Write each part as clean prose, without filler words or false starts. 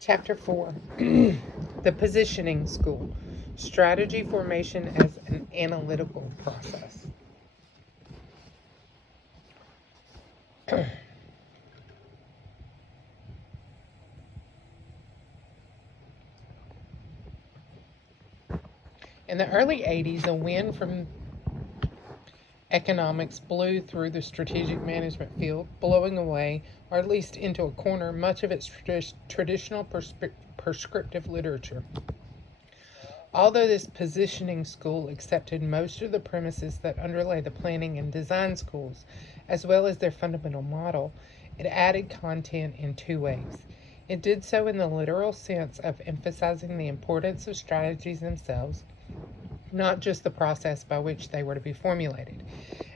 Chapter 4 The Positioning School Strategy Formation as an Analytical Process. In the early 80s, a wind from economics blew through the strategic management field, blowing away, or at least into a corner, much of its traditional prescriptive literature. Although this positioning school accepted most of the premises that underlay the planning and design schools, as well as their fundamental model, it added content in two ways. It did so in the literal sense of emphasizing the importance of strategies themselves, not just the process by which they were to be formulated,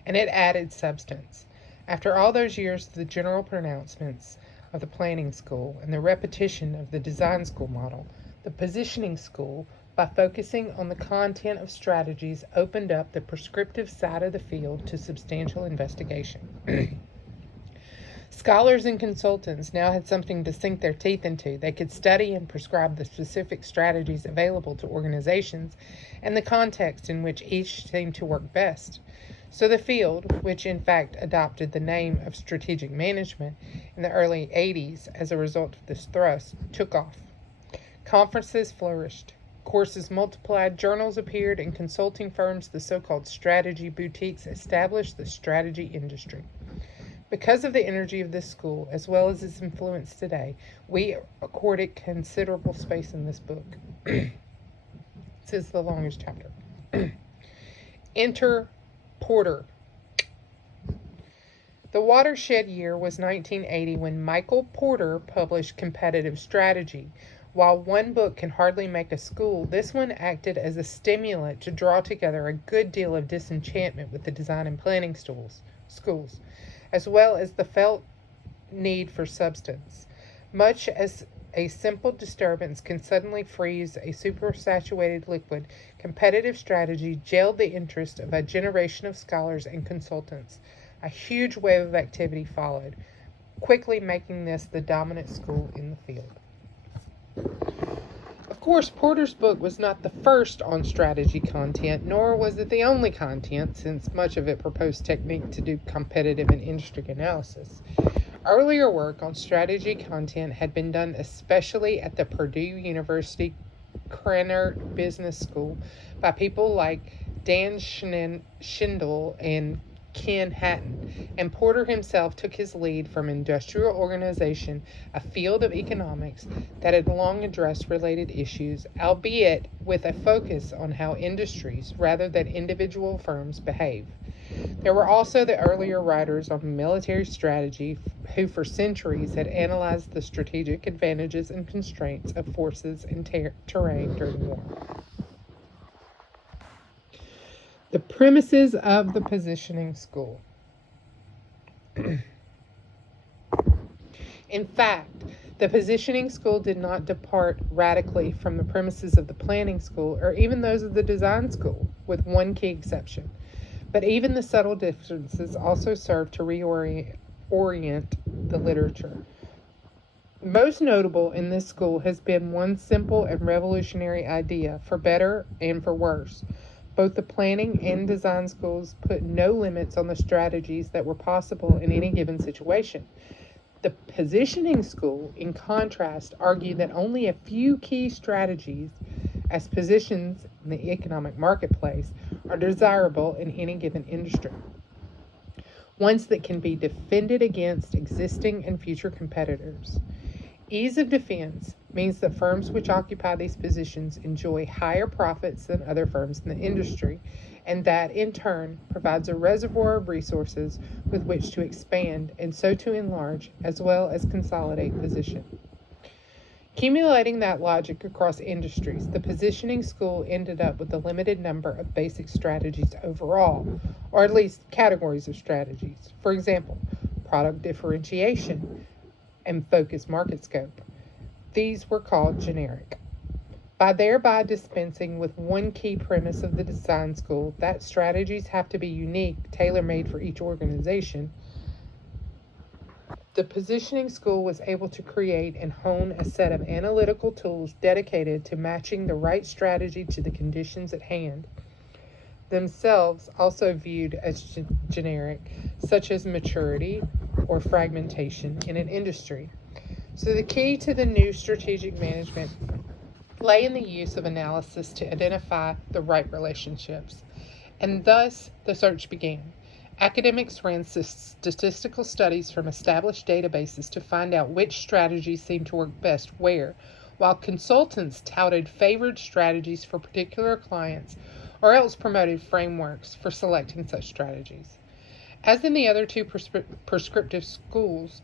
and it added substance. After all those years of the general pronouncements of the planning school and the repetition of the design school model, the positioning school, by focusing on the content of strategies, opened up the prescriptive side of the field to substantial investigation. Scholars and consultants now had something to sink their teeth into. They could study and prescribe the specific strategies available to organizations and the context in which each seemed to work best. So the field, which in fact adopted the name of strategic management in the early 80s as a result of this thrust, took off. Conferences flourished. Courses multiplied, journals appeared, and consulting firms, the so-called strategy boutiques, established the strategy industry. Because of the energy of this school, as well as its influence today, we accord it considerable space in this book. This is the longest chapter. Enter Porter. The watershed year was 1980 when Michael Porter published Competitive Strategy. While one book can hardly make a school, this one acted as a stimulant to draw together a good deal of disenchantment with the design and planning schools, as well as the felt need for substance. Much as a simple disturbance can suddenly freeze a supersaturated liquid, competitive strategy gelled the interest of a generation of scholars and consultants. A huge wave of activity followed, quickly making this the dominant school in the field. Of course, Porter's book was not the first on strategy content, nor was it the only content, since much of it proposed technique to do competitive and industry analysis. Earlier work on strategy content had been done especially at the Purdue University Krannert Business School by people like Dan Schindel and Ken Hatton, and Porter himself took his lead from industrial organization, a field of economics that had long addressed related issues, albeit with a focus on how industries rather than individual firms behave. There were also the earlier writers on military strategy who for centuries had analyzed the strategic advantages and constraints of forces and terrain during war. The premises of the positioning school. In fact, the positioning school did not depart radically from the premises of the planning school or even those of the design school, with one key exception. But even the subtle differences also served to reorient the literature. Most notable in this school has been one simple and revolutionary idea, for better and for worse. Both the planning and design schools put no limits on the strategies that were possible in any given situation. The positioning school, in contrast, argued that only a few key strategies, as positions in the economic marketplace, are desirable in any given industry. Ones that can be defended against existing and future competitors. Ease of defense means that firms which occupy these positions enjoy higher profits than other firms in the industry, and that, in turn, provides a reservoir of resources with which to expand and so to enlarge as well as consolidate position. Accumulating that logic across industries, the positioning school ended up with a limited number of basic strategies overall, or at least categories of strategies. For example, product differentiation and focus market scope. These were called generic. By thereby dispensing with one key premise of the design school, that strategies have to be unique, tailor-made for each organization, The positioning school was able to create and hone a set of analytical tools dedicated to matching the right strategy to the conditions at hand, themselves also viewed as generic, such as maturity or fragmentation in an industry. So, the key to the new strategic management lay in the use of analysis to identify the right relationships. And thus, the search began. Academics ran statistical studies from established databases to find out which strategies seemed to work best where, while consultants touted favored strategies for particular clients or else promoted frameworks for selecting such strategies. As in the other two prescriptive schools,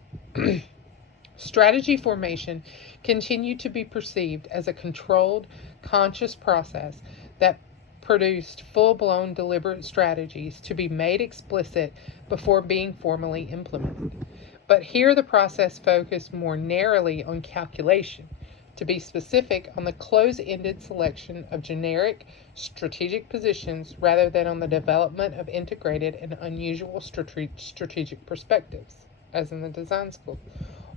strategy formation continued to be perceived as a controlled, conscious process that produced full-blown deliberate strategies to be made explicit before being formally implemented. But here the process focused more narrowly on calculation, to be specific, on the close-ended selection of generic strategic positions rather than on the development of integrated and unusual strategic perspectives, as in the design school,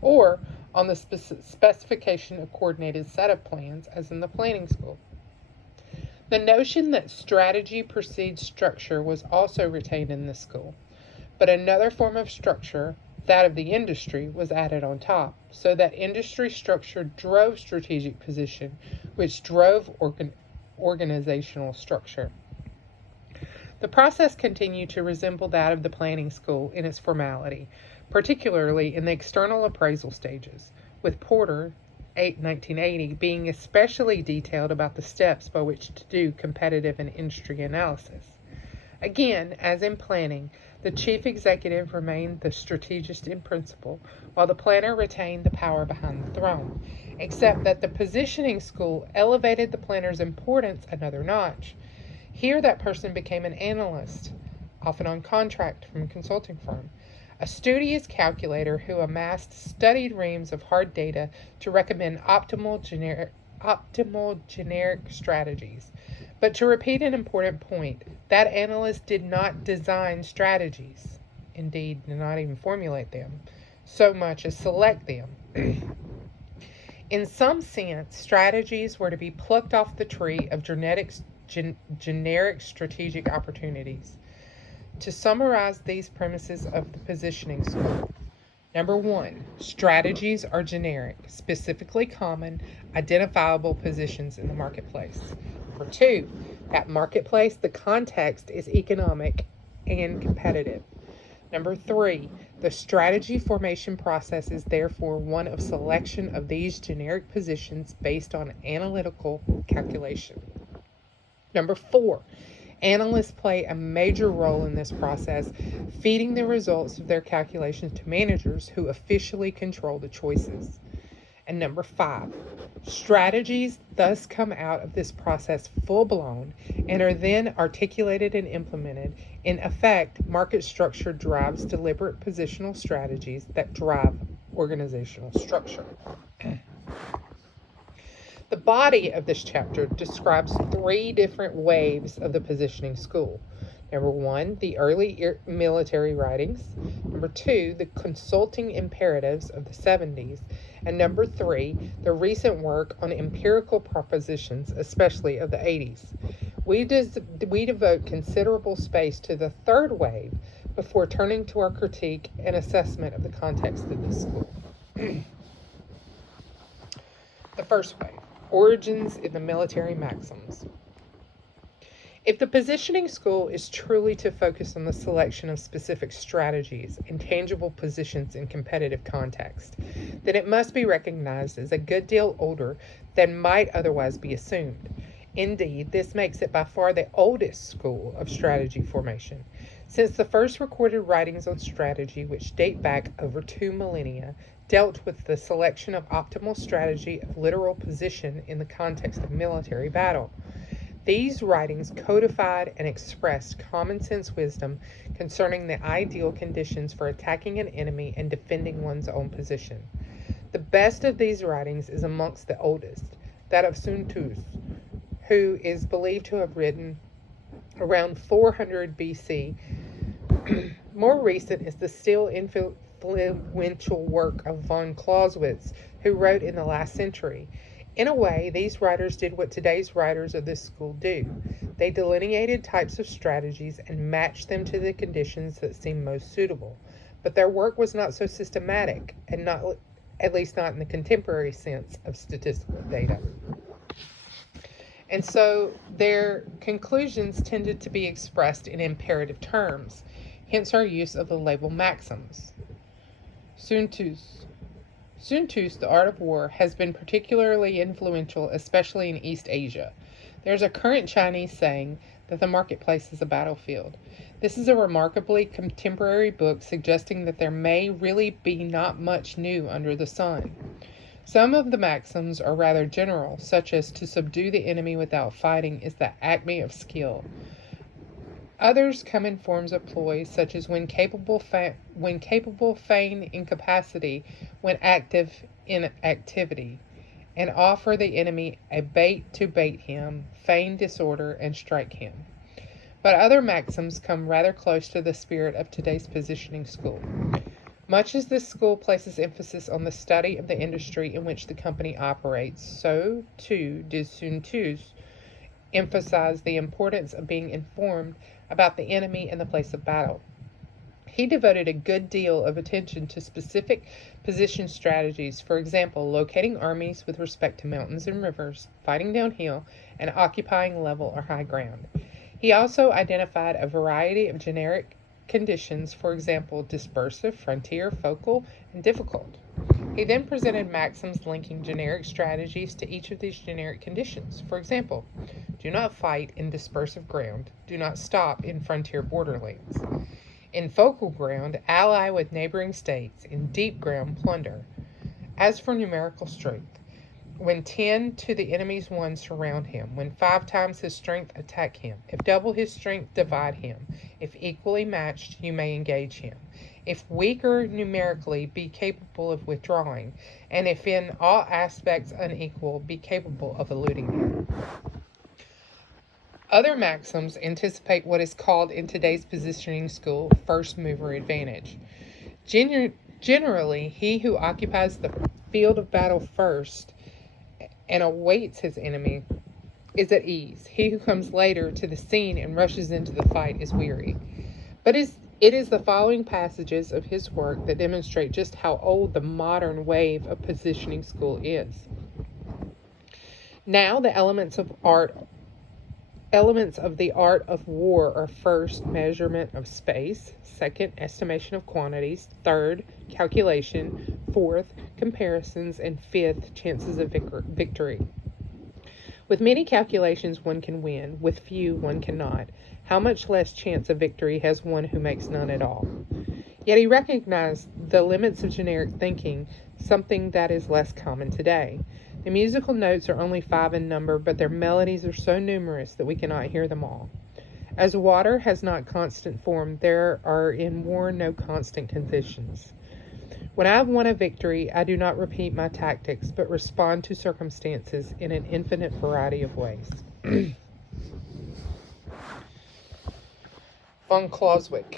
or on the specification of coordinated set of plans, as in the planning school. The notion that strategy precedes structure was also retained in this school, but another form of structure, that of the industry, was added on top, so that industry structure drove strategic position, which drove organizational structure. The process continued to resemble that of the planning school in its formality, particularly in the external appraisal stages, with Porter, 1980, being especially detailed about the steps by which to do competitive and industry analysis. Again, as in planning, the chief executive remained the strategist in principle, while the planner retained the power behind the throne, except that the positioning school elevated the planner's importance another notch. Here that person became an analyst, often on contract from a consulting firm, a studious calculator who amassed studied reams of hard data to recommend optimal generic strategies. But to repeat an important point, that analyst did not design strategies, indeed did not even formulate them, so much as select them. In some sense, strategies were to be plucked off the tree of generic strategic opportunities. To summarize these premises of the positioning school: number one, strategies are generic, specifically common, identifiable positions in the marketplace. Number two, that marketplace, the context, is economic and competitive. Number three, the strategy formation process is therefore one of selection of these generic positions based on analytical calculation. Number four, analysts play a major role in this process, feeding the results of their calculations to managers who officially control the choices. And number five, strategies thus come out of this process full-blown and are then articulated and implemented. In effect, market structure drives deliberate positional strategies that drive organizational structure. The body of this chapter describes three different waves of the positioning school. Number one, the early military writings. Number two, the consulting imperatives of the 70s. And number three, the recent work on empirical propositions, especially of the 80s. We devote considerable space to the third wave before turning to our critique and assessment of the context of this school. The first wave, origins in the military maxims. If the positioning school is truly to focus on the selection of specific strategies and tangible positions in competitive context, then it must be recognized as a good deal older than might otherwise be assumed. Indeed, this makes it by far the oldest school of strategy formation, since the first recorded writings on strategy, which date back over 2 millennia, dealt with the selection of optimal strategy of literal position in the context of military battle. These writings codified and expressed common sense wisdom concerning the ideal conditions for attacking an enemy and defending one's own position. The best of these writings is amongst the oldest, that of Sun Tzu, who is believed to have written around 400 BC. More recent is the still influential work of von Clausewitz, who wrote in the last century. In a way, these writers did what today's writers of this school do. They delineated types of strategies and matched them to the conditions that seemed most suitable. But their work was not so systematic, and not, at least not in the contemporary sense of statistical data. And so their conclusions tended to be expressed in imperative terms, hence our use of the label maxims. Sun Tzu's The Art of War has been particularly influential, especially in East Asia. There's a current Chinese saying that the marketplace is a battlefield. This is a remarkably contemporary book suggesting that there may really be not much new under the sun. Some of the maxims are rather general, such as to subdue the enemy without fighting is the acme of skill. Others come in forms of ploy, such as when capable, feign incapacity, when active, inactivity, and offer the enemy a bait to bait him, feign disorder, and strike him. But other maxims come rather close to the spirit of today's positioning school. Much as this school places emphasis on the study of the industry in which the company operates, so too did Sun Tzu emphasize the importance of being informed about the enemy and the place of battle. He devoted a good deal of attention to specific position strategies, for example, locating armies with respect to mountains and rivers, fighting downhill, and occupying level or high ground. He also identified a variety of generic conditions, for example, dispersive, frontier, focal, and difficult. He then presented maxims linking generic strategies to each of these generic conditions. For example, do not fight in dispersive ground, do not stop in frontier borderlands. In focal ground, ally with neighboring states, in deep ground, plunder. As for numerical strength, when 10 to the enemy's 1 surround him, when 5 times his strength attack him, if double his strength divide him, if equally matched you may engage him, if weaker numerically be capable of withdrawing, and if in all aspects unequal be capable of eluding him. Other maxims anticipate what is called in today's positioning school first mover advantage. Generally, he who occupies the field of battle first and awaits his enemy is at ease. He who comes later to the scene and rushes into the fight is weary. But it is the following passages of his work that demonstrate just how old the modern wave of positioning school is. Now the elements of the art of war are first, measurement of space, second, estimation of quantities, third, calculation, fourth, comparisons, and fifth, chances of victory. With many calculations one can win, with few one cannot. How much less chance of victory has one who makes none at all? Yet he recognized the limits of generic thinking, something that is less common today. The musical notes are only 5 in number, but their melodies are so numerous that we cannot hear them all. As water has not constant form, there are in war no constant conditions. When I have won a victory, I do not repeat my tactics, but respond to circumstances in an infinite variety of ways. Von Clausewitz.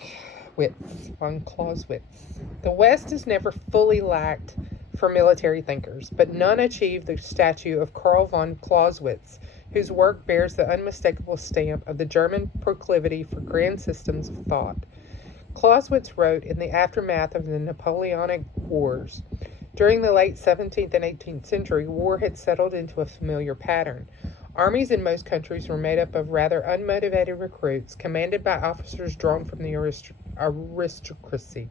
The West has never fully lacked for military thinkers, but none achieved the stature of Karl von Clausewitz, whose work bears the unmistakable stamp of the German proclivity for grand systems of thought. Clausewitz wrote in the aftermath of the Napoleonic Wars. During the late 17th and 18th century, war had settled into a familiar pattern. Armies in most countries were made up of rather unmotivated recruits, commanded by officers drawn from the aristocracy.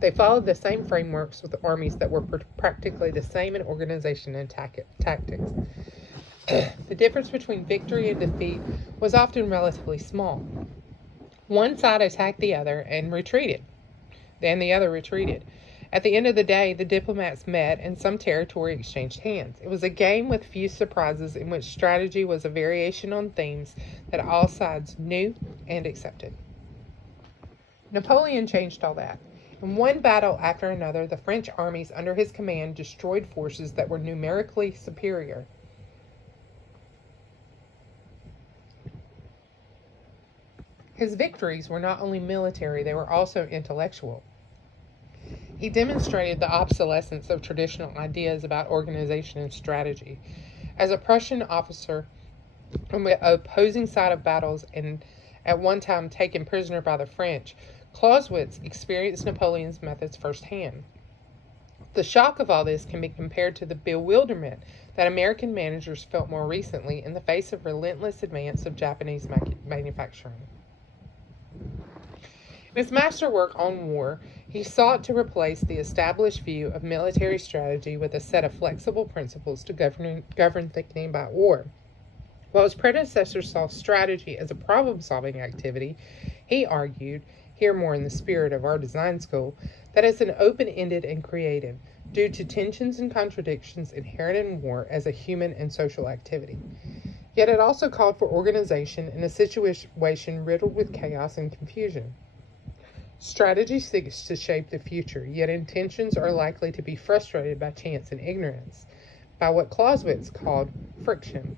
They followed the same frameworks with armies that were practically the same in organization and tactics. The difference between victory and defeat was often relatively small. One side attacked the other and retreated. Then the other retreated. At the end of the day, the diplomats met and some territory exchanged hands. It was a game with few surprises in which strategy was a variation on themes that all sides knew and accepted. Napoleon changed all that. In one battle after another, the French armies under his command destroyed forces that were numerically superior. His victories were not only military, they were also intellectual. He demonstrated the obsolescence of traditional ideas about organization and strategy. As a Prussian officer on the opposing side of battles and at one time taken prisoner by the French, Clausewitz experienced Napoleon's methods firsthand. The shock of all this can be compared to the bewilderment that American managers felt more recently in the face of relentless advance of Japanese manufacturing. In his masterwork on war, he sought to replace the established view of military strategy with a set of flexible principles to govern thinking about war. While his predecessors saw strategy as a problem-solving activity, he argued, here more in the spirit of our design school, that it's an open-ended and creative, due to tensions and contradictions inherent in war as a human and social activity. Yet it also called for organization in a situation riddled with chaos and confusion. Strategy seeks to shape the future, yet intentions are likely to be frustrated by chance and ignorance, by what Clausewitz called friction.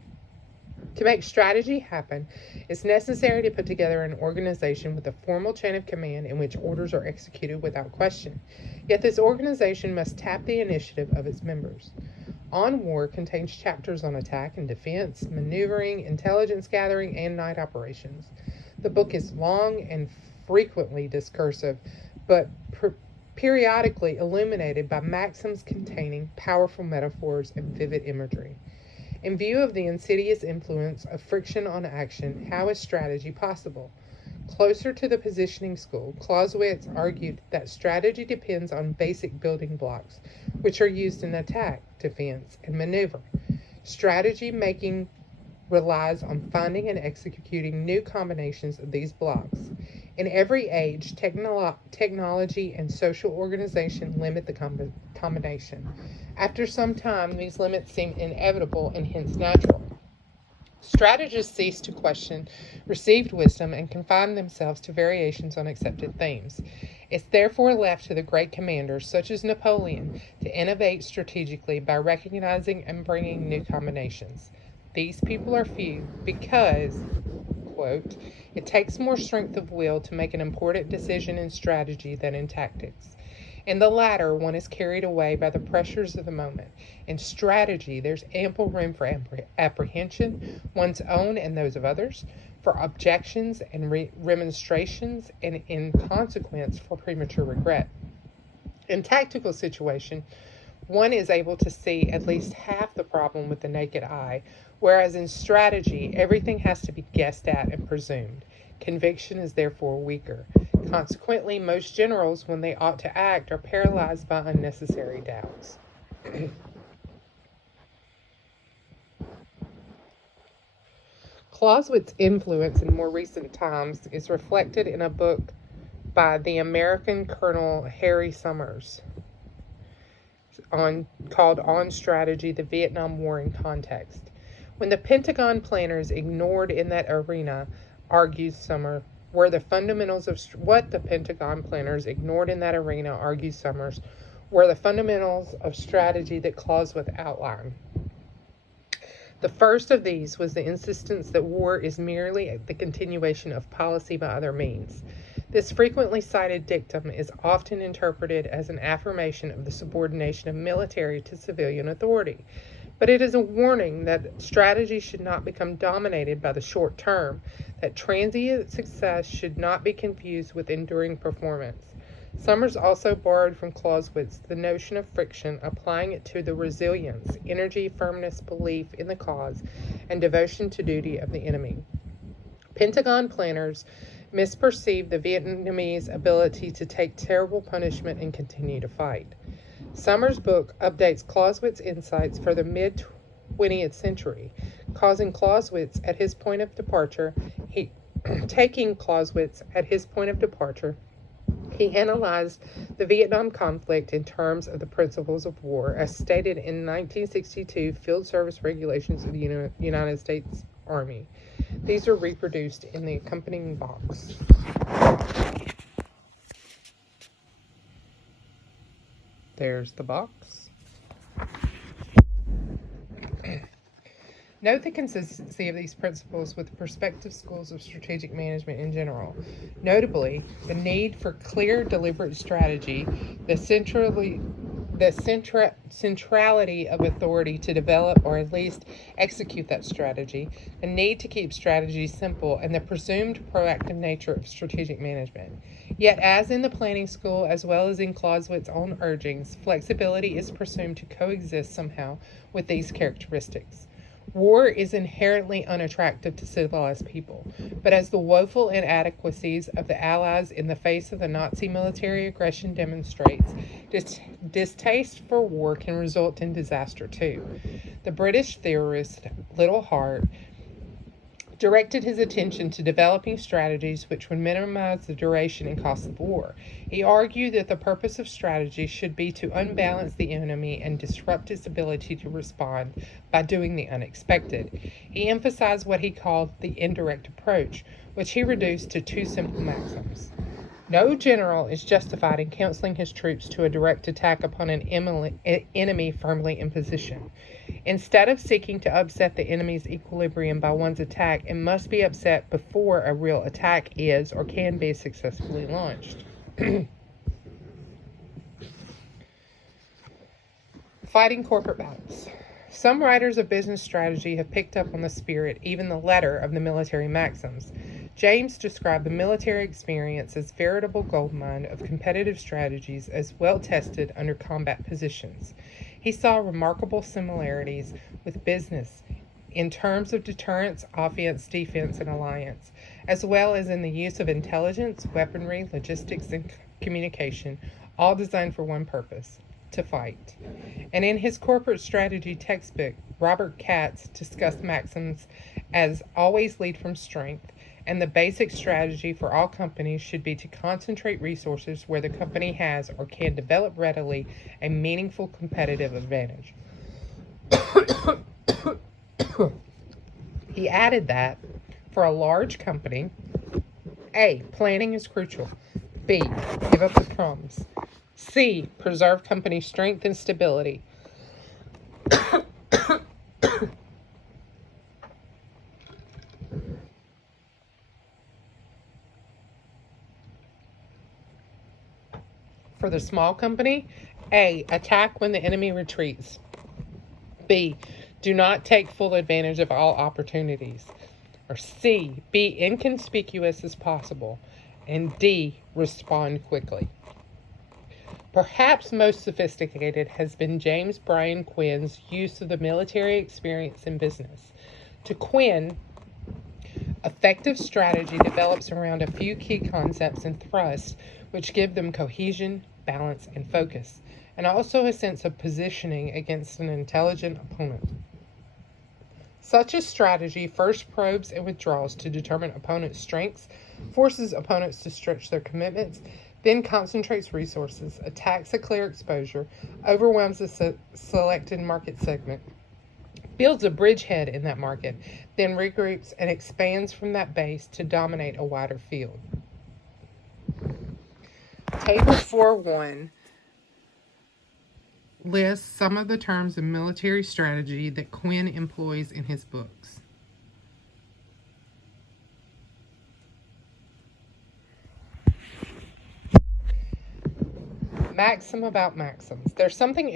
To make strategy happen, it's necessary to put together an organization with a formal chain of command in which orders are executed without question. Yet this organization must tap the initiative of its members. On War contains chapters on attack and defense, maneuvering, intelligence gathering, and night operations. The book is long and frequently discursive, but periodically illuminated by maxims containing powerful metaphors and vivid imagery. In view of the insidious influence of friction on action, how is strategy possible? Closer to the positioning school, Clausewitz argued that strategy depends on basic building blocks, which are used in attack, defense, and maneuver. Strategy making relies on finding and executing new combinations of these blocks. In every age, technology and social organization limit the combination. After some time, these limits seem inevitable and hence natural. Strategists cease to question received wisdom and confine themselves to variations on accepted themes. It's therefore left to the great commanders, such as Napoleon, to innovate strategically by recognizing and bringing new combinations. These people are few because, quote, it takes more strength of will to make an important decision in strategy than in tactics. In the latter, one is carried away by the pressures of the moment. In strategy, there's ample room for apprehension, one's own and those of others, for objections and remonstrations, and in consequence, for premature regret. In tactical situation, one is able to see at least half the problem with the naked eye, whereas in strategy, everything has to be guessed at and presumed. Conviction is therefore weaker. Consequently, most generals, when they ought to act, are paralyzed by unnecessary doubts. Clausewitz's influence in more recent times is reflected in a book by the American Colonel Harry Summers called On Strategy, the Vietnam War in Context. When the Pentagon planners ignored in that arena, argues Summers, were the fundamentals of what the Pentagon planners ignored in that arena, argues Summers, were the fundamentals of strategy that Clausewitz outlined. The first of these was the insistence that war is merely the continuation of policy by other means. This frequently cited dictum is often interpreted as an affirmation of the subordination of military to civilian authority. But it is a warning that strategy should not become dominated by the short term, that transient success should not be confused with enduring performance. Summers also borrowed from Clausewitz the notion of friction, applying it to the resilience, energy, firmness, belief in the cause, and devotion to duty of the enemy. Pentagon planners misperceived the Vietnamese ability to take terrible punishment and continue to fight. Summers' book updates Clausewitz's insights for the mid-20th century, causing Clausewitz at his point of departure. Taking Clausewitz at his point of departure, he analyzed the Vietnam conflict in terms of the principles of war, as stated in 1962 Field Service Regulations of the United States Army. These are reproduced in the accompanying box. There's the box. Note the consistency of these principles with prospective schools of strategic management in general, notably the need for clear, deliberate strategy, the centrality of authority to develop or at least execute that strategy, the need to keep strategy simple, and the presumed proactive nature of strategic management. Yet, as in the planning school as well as in Clausewitz's own urgings, flexibility is presumed to coexist somehow with these characteristics. War is inherently unattractive to civilized people, but as the woeful inadequacies of the Allies in the face of the Nazi military aggression demonstrates, distaste for war can result in disaster too. The British theorist Little Hart directed his attention to developing strategies which would minimize the duration and cost of war. He argued that the purpose of strategy should be to unbalance the enemy and disrupt its ability to respond by doing the unexpected. He emphasized what he called the indirect approach, which he reduced to two simple maxims. No general is justified in counseling his troops to a direct attack upon an enemy firmly in position. Instead of seeking to upset the enemy's equilibrium by one's attack, it must be upset before a real attack is or can be successfully launched. Fighting corporate battles. Some writers of business strategy have picked up on the spirit, even the letter, of the military maxims. James described the military experience as veritable goldmine of competitive strategies as well tested under combat positions. He saw remarkable similarities with business in terms of deterrence, offense, defense, and alliance, as well as in the use of intelligence, weaponry, logistics, and communication, all designed for one purpose: to fight. And in his corporate strategy textbook, Robert Katz discussed maxims as always lead from strength, and the basic strategy for all companies should be to concentrate resources where the company has or can develop readily a meaningful competitive advantage. He added that for a large company, A, planning is crucial. B, give up the crumbs. C, preserve company strength and stability. For the small company, A, attack when the enemy retreats. B, do not take full advantage of all opportunities. Or C, be inconspicuous as possible. And D, respond quickly. Perhaps most sophisticated has been James Bryan Quinn's use of the military experience in business. To Quinn, effective strategy develops around a few key concepts and thrusts which give them cohesion, balance, and focus, and also a sense of positioning against an intelligent opponent. Such a strategy first probes and withdraws to determine opponents' strengths, forces opponents to stretch their commitments, then concentrates resources, attacks a clear exposure, overwhelms a selected market segment, builds a bridgehead in that market, then regroups and expands from that base to dominate a wider field. Table 4.1 lists some of the terms of military strategy that Quinn employs in his books. Maxim about maxims. There's something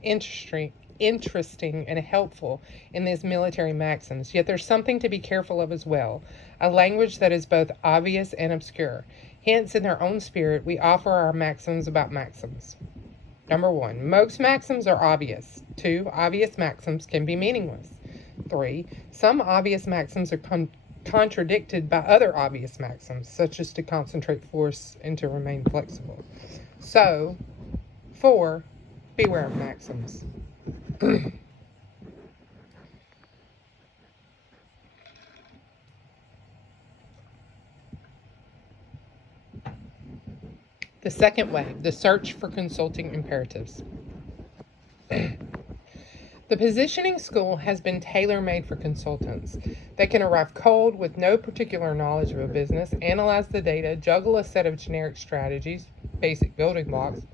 interesting and helpful in these military maxims, yet there's something to be careful of as well, a language that is both obvious and obscure. Hence, in their own spirit, we offer our maxims about maxims. Number 1, most maxims are obvious. 2, obvious maxims can be meaningless. 3, some obvious maxims are contradicted by other obvious maxims, such as to concentrate force and to remain flexible. So, 4, beware of maxims. The second way, the search for consulting imperatives. The positioning school has been tailor-made for consultants. They can arrive cold with no particular knowledge of a business, analyze the data, juggle a set of generic strategies, basic building blocks,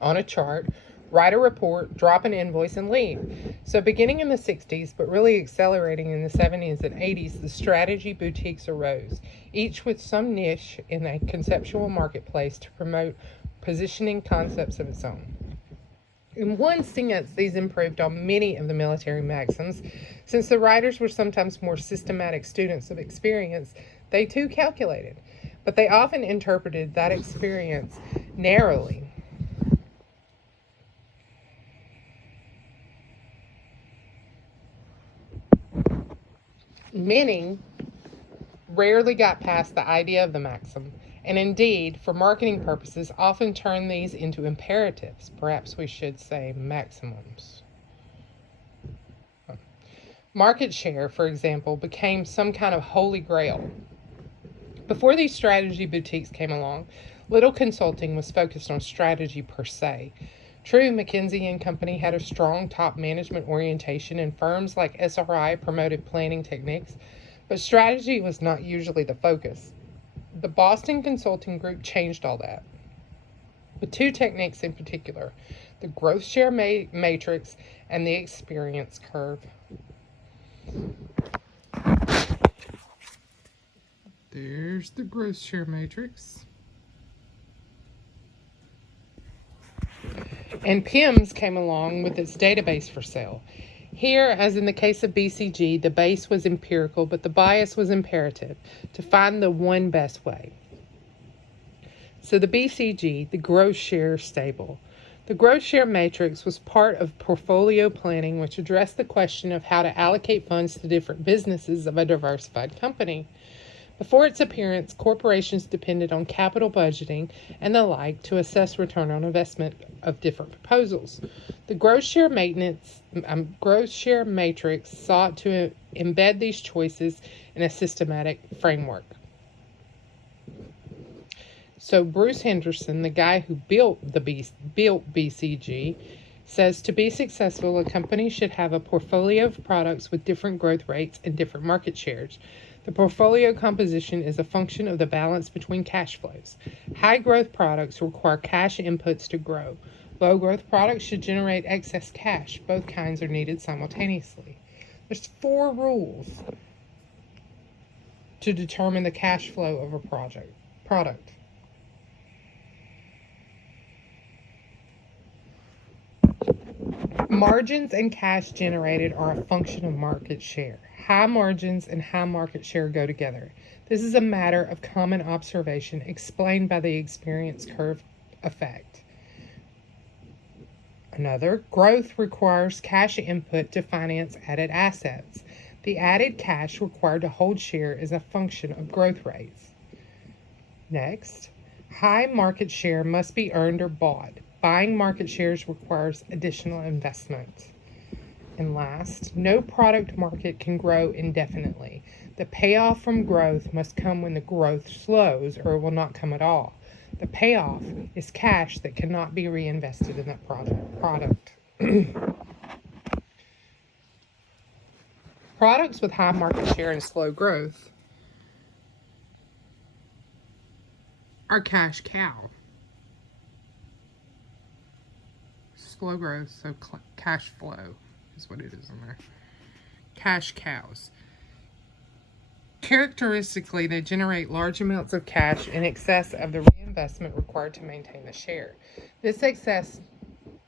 on a chart, write a report, drop an invoice, and leave. So, beginning in the 60s, but really accelerating in the 70s and 80s, the strategy boutiques arose, each with some niche in a conceptual marketplace to promote positioning concepts of its own. In one sense, these improved on many of the military maxims. Since the writers were sometimes more systematic students of experience, they too calculated, but they often interpreted that experience narrowly. Many rarely got past the idea of the maxim, and indeed, for marketing purposes, often turned these into imperatives. Perhaps we should say maximums. Market share, for example, became some kind of holy grail. Before these strategy boutiques came along, little consulting was focused on strategy per se. True, McKinsey and Company had a strong top management orientation, and firms like SRI promoted planning techniques, but strategy was not usually the focus. The Boston Consulting Group changed all that, with two techniques in particular: the growth share matrix and the experience curve. There's the growth share matrix. And PIMS came along with its database for sale. Here, as in the case of BCG, the base was empirical, but the bias was imperative to find the one best way. So the BCG, the growth share stable. The growth share matrix was part of portfolio planning, which addressed the question of how to allocate funds to different businesses of a diversified company. Before its appearance, corporations depended on capital budgeting and the like to assess return on investment of different proposals. The growth share matrix sought to embed these choices in a systematic framework. So Bruce Henderson, the guy who built BCG, says to be successful, a company should have a portfolio of products with different growth rates and different market shares. The portfolio composition is a function of the balance between cash flows. High growth products require cash inputs to grow. Low growth products should generate excess cash. Both kinds are needed simultaneously. There's 4 rules to determine the cash flow of a product. Margins and cash generated are a function of market share. High margins and high market share go together. This is a matter of common observation explained by the experience curve effect. Another, growth requires cash input to finance added assets. The added cash required to hold share is a function of growth rates. Next, high market share must be earned or bought. Buying market shares requires additional investment. And last, no product market can grow indefinitely. The payoff from growth must come when the growth slows, or it will not come at all. The payoff is cash that cannot be reinvested in that product. Products with high market share and slow growth are cash cow. Slow growth, so cash flow is what it is in there. Cash cows. Characteristically, they generate large amounts of cash in excess of the reinvestment required to maintain the share. This excess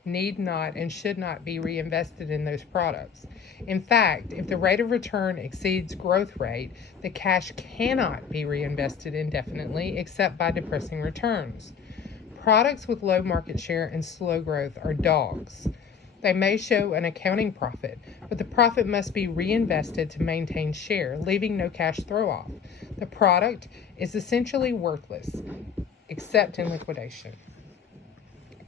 need not and should not be reinvested in those products. In fact, if the rate of return exceeds growth rate, the cash cannot be reinvested indefinitely except by depressing returns. Products with low market share and slow growth are dogs. They may show an accounting profit, but the profit must be reinvested to maintain share, leaving no cash throw-off. The product is essentially worthless, except in liquidation.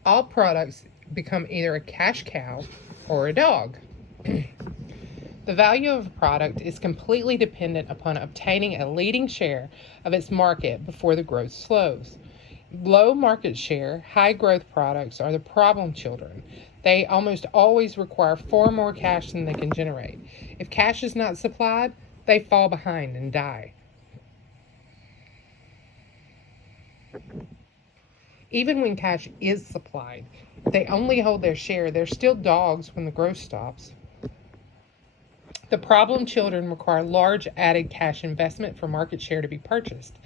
All products become either a cash cow or a dog. The value of a product is completely dependent upon obtaining a leading share of its market before the growth slows. Low market share, high growth products are the problem children. They almost always require far more cash than they can generate. If cash is not supplied, they fall behind and die. Even when cash is supplied, if they only hold their share, they're still dogs when the growth stops. The problem children require large added cash investment for market share to be purchased.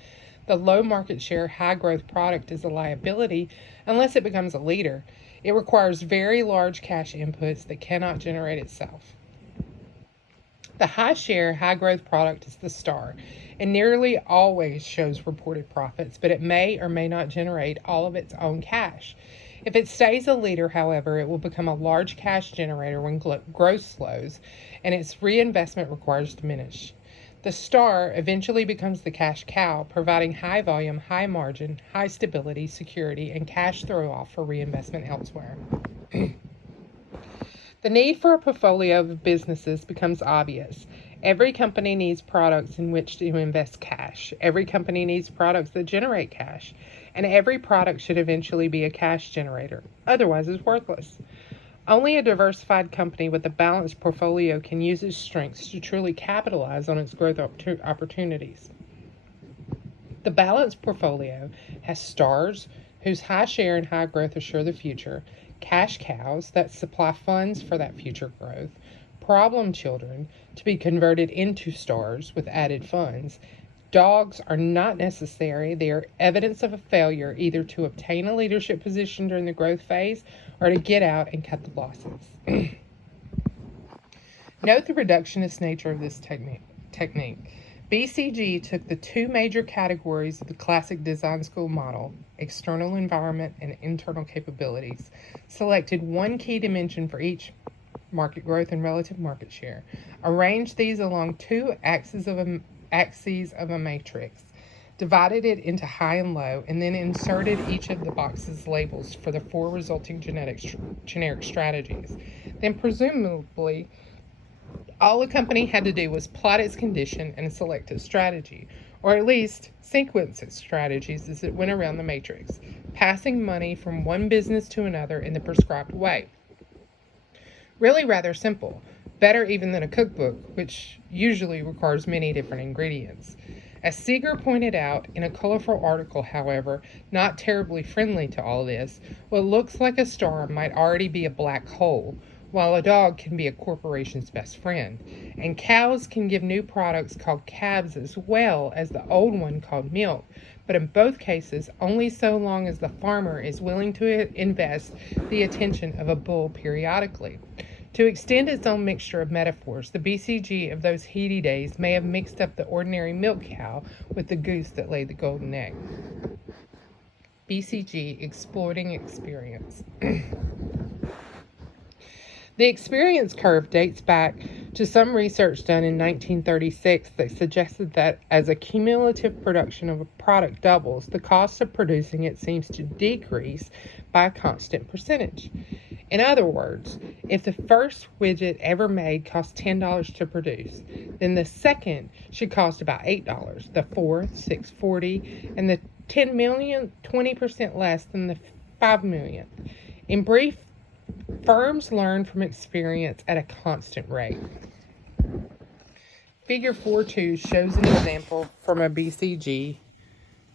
The low market share, high growth product is a liability unless it becomes a leader. It requires very large cash inputs that cannot generate itself. The high share, high growth product is the star and nearly always shows reported profits, but it may or may not generate all of its own cash. If it stays a leader, however, it will become a large cash generator when growth slows and its reinvestment requires diminish. The star eventually becomes the cash cow, providing high volume, high margin, high stability, security, and cash throw off for reinvestment elsewhere. The need for a portfolio of businesses becomes obvious. Every company needs products in which to invest cash. Every company needs products that generate cash. And every product should eventually be a cash generator. Otherwise, it's worthless. Only a diversified company with a balanced portfolio can use its strengths to truly capitalize on its growth opportunities. The balanced portfolio has stars, whose high share and high growth assure the future, cash cows that supply funds for that future growth, problem children to be converted into stars with added funds. Dogs are not necessary. They are evidence of a failure either to obtain a leadership position during the growth phase or to get out and cut the losses. Note the reductionist nature of this technique. BCG took the two major categories of the classic design school model, external environment and internal capabilities, selected one key dimension for each, market growth and relative market share, arranged these along two axes of a matrix, divided it into high and low, and then inserted each of the boxes labels for the four resulting generic strategies. Then presumably, all the company had to do was plot its condition and select its strategy, or at least sequence its strategies as it went around the matrix, passing money from one business to another in the prescribed way. Really rather simple, better even than a cookbook, which usually requires many different ingredients. As Seeger pointed out in a colorful article, however, not terribly friendly to all this, what looks like a star might already be a black hole, while a dog can be a corporation's best friend. And cows can give new products called calves as well as the old one called milk, but in both cases only so long as the farmer is willing to invest the attention of a bull periodically. To extend its own mixture of metaphors, the BCG of those heady days may have mixed up the ordinary milk cow with the goose that laid the golden egg. BCG, exploiting experience. The experience curve dates back to some research done in 1936 that suggested that as a cumulative production of a product doubles, the cost of producing it seems to decrease by a constant percentage. In other words, if the first widget ever made cost $10 to produce, then the second should cost about $8, the fourth $6.40, and the 10 million 20% less than the 5 million. In brief, firms learn from experience at a constant rate. Figure 4.2 shows an example from a BCG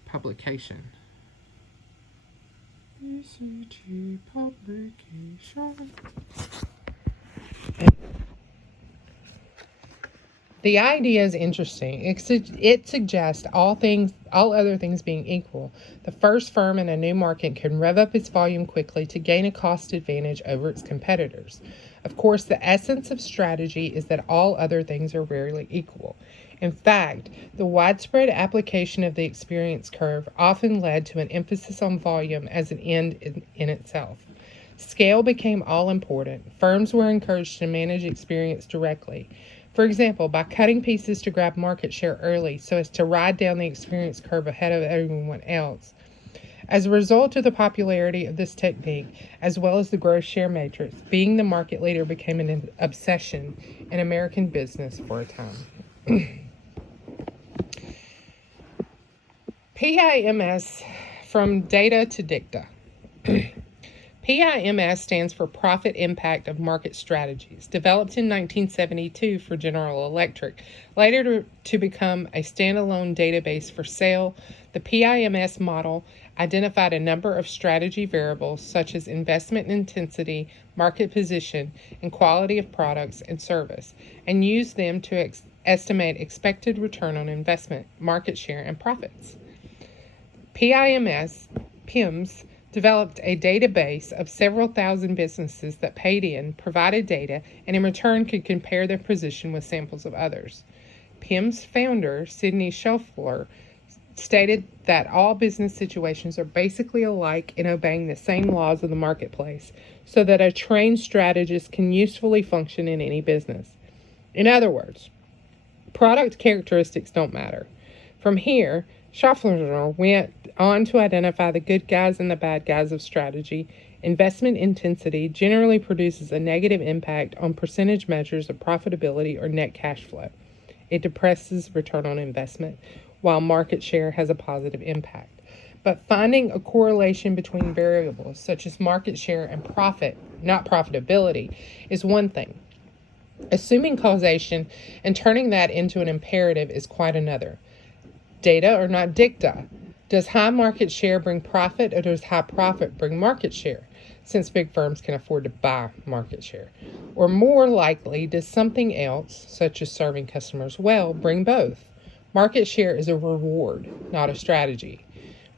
publication. BCG publication. The idea is interesting. It suggests all other things being equal, the first firm in a new market can rev up its volume quickly to gain a cost advantage over its competitors. Of course, the essence of strategy is that all other things are rarely equal. In fact, the widespread application of the experience curve often led to an emphasis on volume as an end in itself. Scale became all important. Firms were encouraged to manage experience directly. For example, by cutting pieces to grab market share early so as to ride down the experience curve ahead of everyone else. As a result of the popularity of this technique, as well as the growth share matrix, being the market leader became an obsession in American business for a time. PIMS, from data to dicta. PIMS stands for Profit Impact of Market Strategies, developed in 1972 for General Electric, later to become a standalone database for sale. The PIMS model identified a number of strategy variables such as investment intensity, market position, and quality of products and service, and used them to estimate expected return on investment, market share, and profits. PIMS developed a database of several thousand businesses that paid in, provided data, and in return could compare their position with samples of others. PIMS founder, Sidney Schaeffler, stated that all business situations are basically alike in obeying the same laws of the marketplace, so that a trained strategist can usefully function in any business. In other words, product characteristics don't matter. From here, Schaeffler went on to identify the good guys and the bad guys of strategy. Investment intensity generally produces a negative impact on percentage measures of profitability or net cash flow. It depresses return on investment, while market share has a positive impact. But finding a correlation between variables such as market share and profit, not profitability, is one thing. Assuming causation and turning that into an imperative is quite another. Data are not dicta. Does high market share bring profit, or does high profit bring market share, since big firms can afford to buy market share? Or more likely, does something else, such as serving customers well, bring both? Market share is a reward, not a strategy.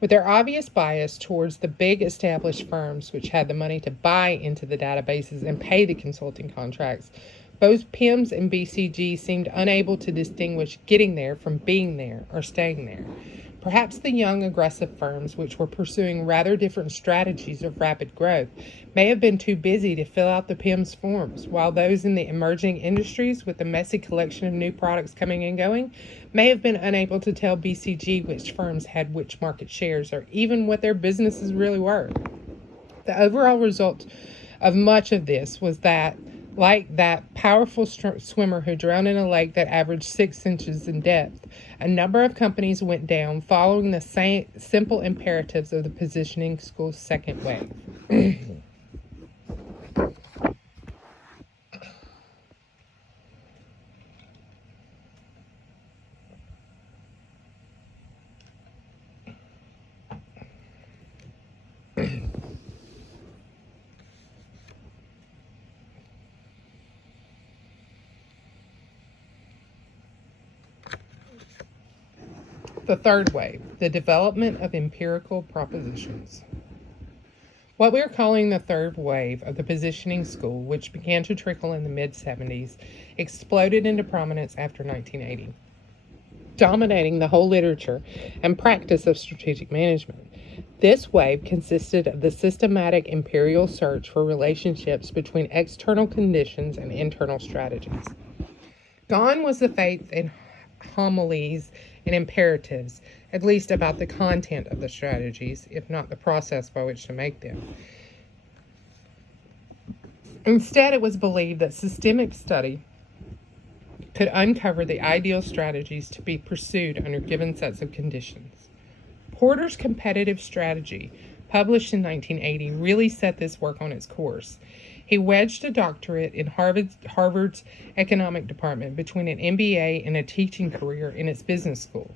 With their obvious bias towards the big established firms which had the money to buy into the databases and pay the consulting contracts, both PIMS and BCG seemed unable to distinguish getting there from being there or staying there. Perhaps the young, aggressive firms which were pursuing rather different strategies of rapid growth may have been too busy to fill out the PIMS forms, while those in the emerging industries with the messy collection of new products coming and going may have been unable to tell BCG which firms had which market shares or even what their businesses really were. The overall result of much of this was that, like that powerful swimmer who drowned in a lake that averaged 6 inches in depth, a number of companies went down following the same simple imperatives of the positioning school's second wave. The third wave, the development of empirical propositions. What we are calling the third wave of the positioning school, which began to trickle in the mid-70s, exploded into prominence after 1980, dominating the whole literature and practice of strategic management. This wave consisted of the systematic empirical search for relationships between external conditions and internal strategies. Gone was the faith in homilies and imperatives, at least about the content of the strategies, if not the process by which to make them. Instead, it was believed that systemic study could uncover the ideal strategies to be pursued under given sets of conditions. Porter's Competitive Strategy, published in 1980, really set this work on its course. He wedged a doctorate in Harvard's economic department between an MBA and a teaching career in its business school.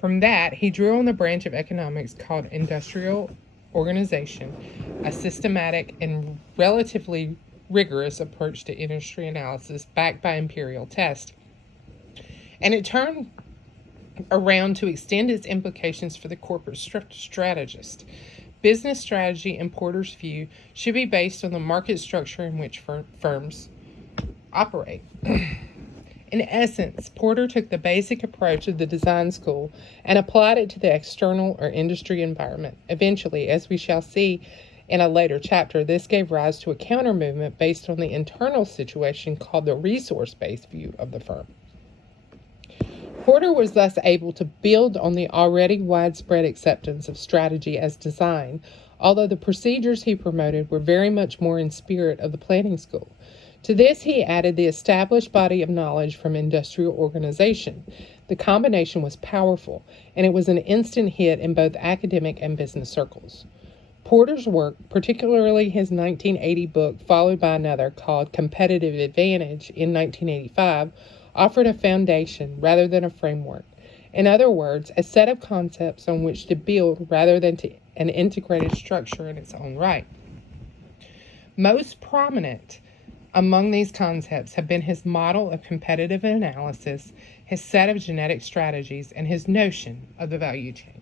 From that, he drew on the branch of economics called industrial organization, a systematic and relatively rigorous approach to industry analysis backed by empirical tests. And it turned around to extend its implications for the corporate strategist. Business strategy, in Porter's view, should be based on the market structure in which firms operate. In essence, Porter took the basic approach of the design school and applied it to the external or industry environment. Eventually, as we shall see in a later chapter, this gave rise to a counter movement based on the internal situation called the resource-based view of the firm. Porter was thus able to build on the already widespread acceptance of strategy as design, although the procedures he promoted were very much more in spirit of the planning school. To this, he added the established body of knowledge from industrial organization. The combination was powerful, and it was an instant hit in both academic and business circles. Porter's work, particularly his 1980 book, followed by another called Competitive Advantage in 1985, offered a foundation rather than a framework. In other words, a set of concepts on which to build rather than to and integrated structure in its own right. Most prominent among these concepts have been his model of competitive analysis, his set of genetic strategies, and his notion of the value chain.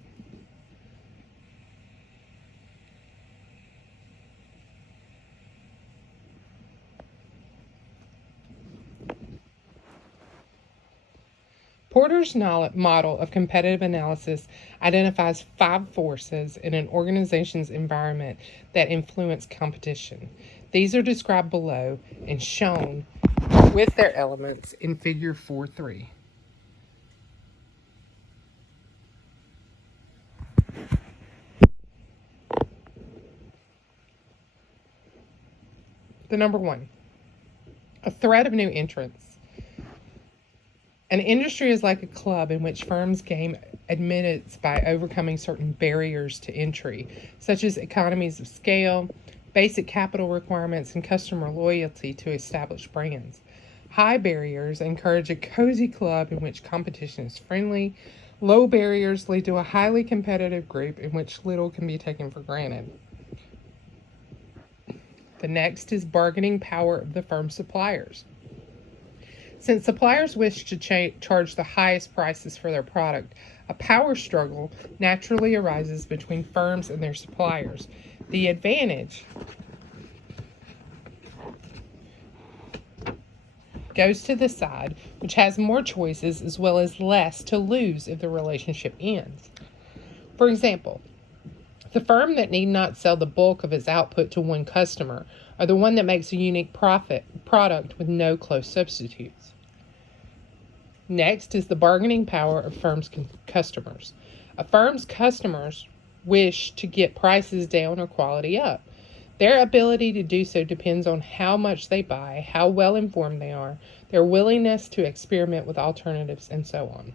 Porter's model of competitive analysis identifies 5 forces in an organization's environment that influence competition. These are described below and shown with their elements in Figure 4.3. The number 1, a threat of new entrants. An industry is like a club in which firms gain admittance by overcoming certain barriers to entry, such as economies of scale, basic capital requirements, and customer loyalty to established brands. High barriers encourage a cozy club in which competition is friendly. Low barriers lead to a highly competitive group in which little can be taken for granted. The next is bargaining power of the firm's suppliers. Since suppliers wish to charge the highest prices for their product, a power struggle naturally arises between firms and their suppliers. The advantage goes to the side which has more choices as well as less to lose if the relationship ends. For example, the firm that need not sell the bulk of its output to one customer or the one that makes a unique product with no close substitutes. Next is the bargaining power of firms' customers. A firm's customers wish to get prices down or quality up. Their ability to do so depends on how much they buy, how well informed they are, their willingness to experiment with alternatives, and so on.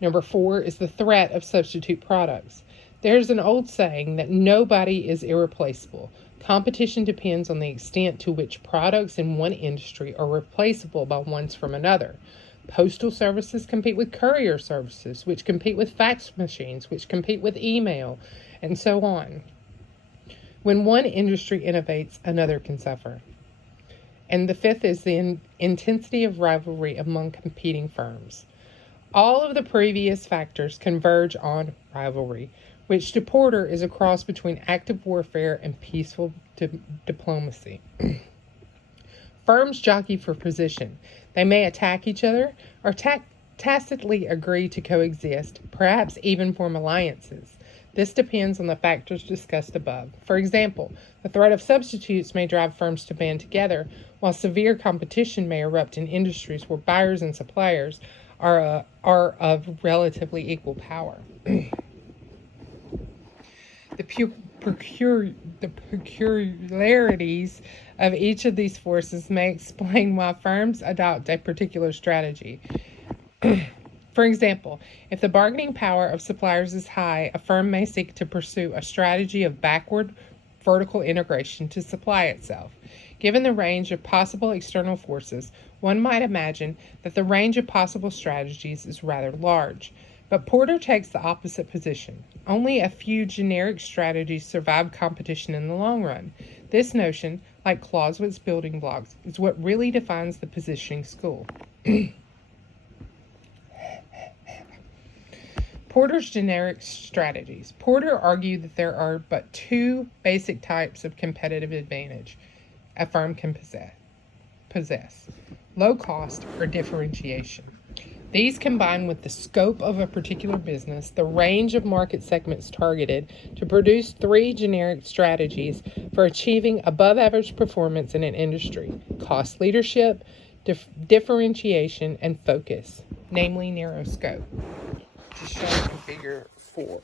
Number 4 is the threat of substitute products. There's an old saying that nobody is irreplaceable. Competition depends on the extent to which products in one industry are replaceable by ones from another. Postal services compete with courier services, which compete with fax machines, which compete with email, and so on. When one industry innovates, another can suffer. And the 5th is the intensity of rivalry among competing firms. All of the previous factors converge on rivalry, which to Porter is a cross between active warfare and peaceful diplomacy. Firms jockey for position. They may attack each other or tacitly agree to coexist, perhaps even form alliances. This depends on the factors discussed above. For example, the threat of substitutes may drive firms to band together, while severe competition may erupt in industries where buyers and suppliers are of relatively equal power. The peculiarities of each of these forces may explain why firms adopt a particular strategy. For example, if the bargaining power of suppliers is high, a firm may seek to pursue a strategy of backward vertical integration to supply itself. Given the range of possible external forces, one might imagine that the range of possible strategies is rather large. But Porter takes the opposite position. Only a few generic strategies survive competition in the long run. This notion, like Clausewitz's building blocks, is what really defines the positioning school. Porter's generic strategies. Porter argued that there are but 2 basic types of competitive advantage a firm can possess: low cost or differentiation. These combine with the scope of a particular business, the range of market segments targeted, to produce 3 generic strategies for achieving above-average performance in an industry: cost leadership, differentiation, and focus, namely narrow scope, which is shown in Figure 4.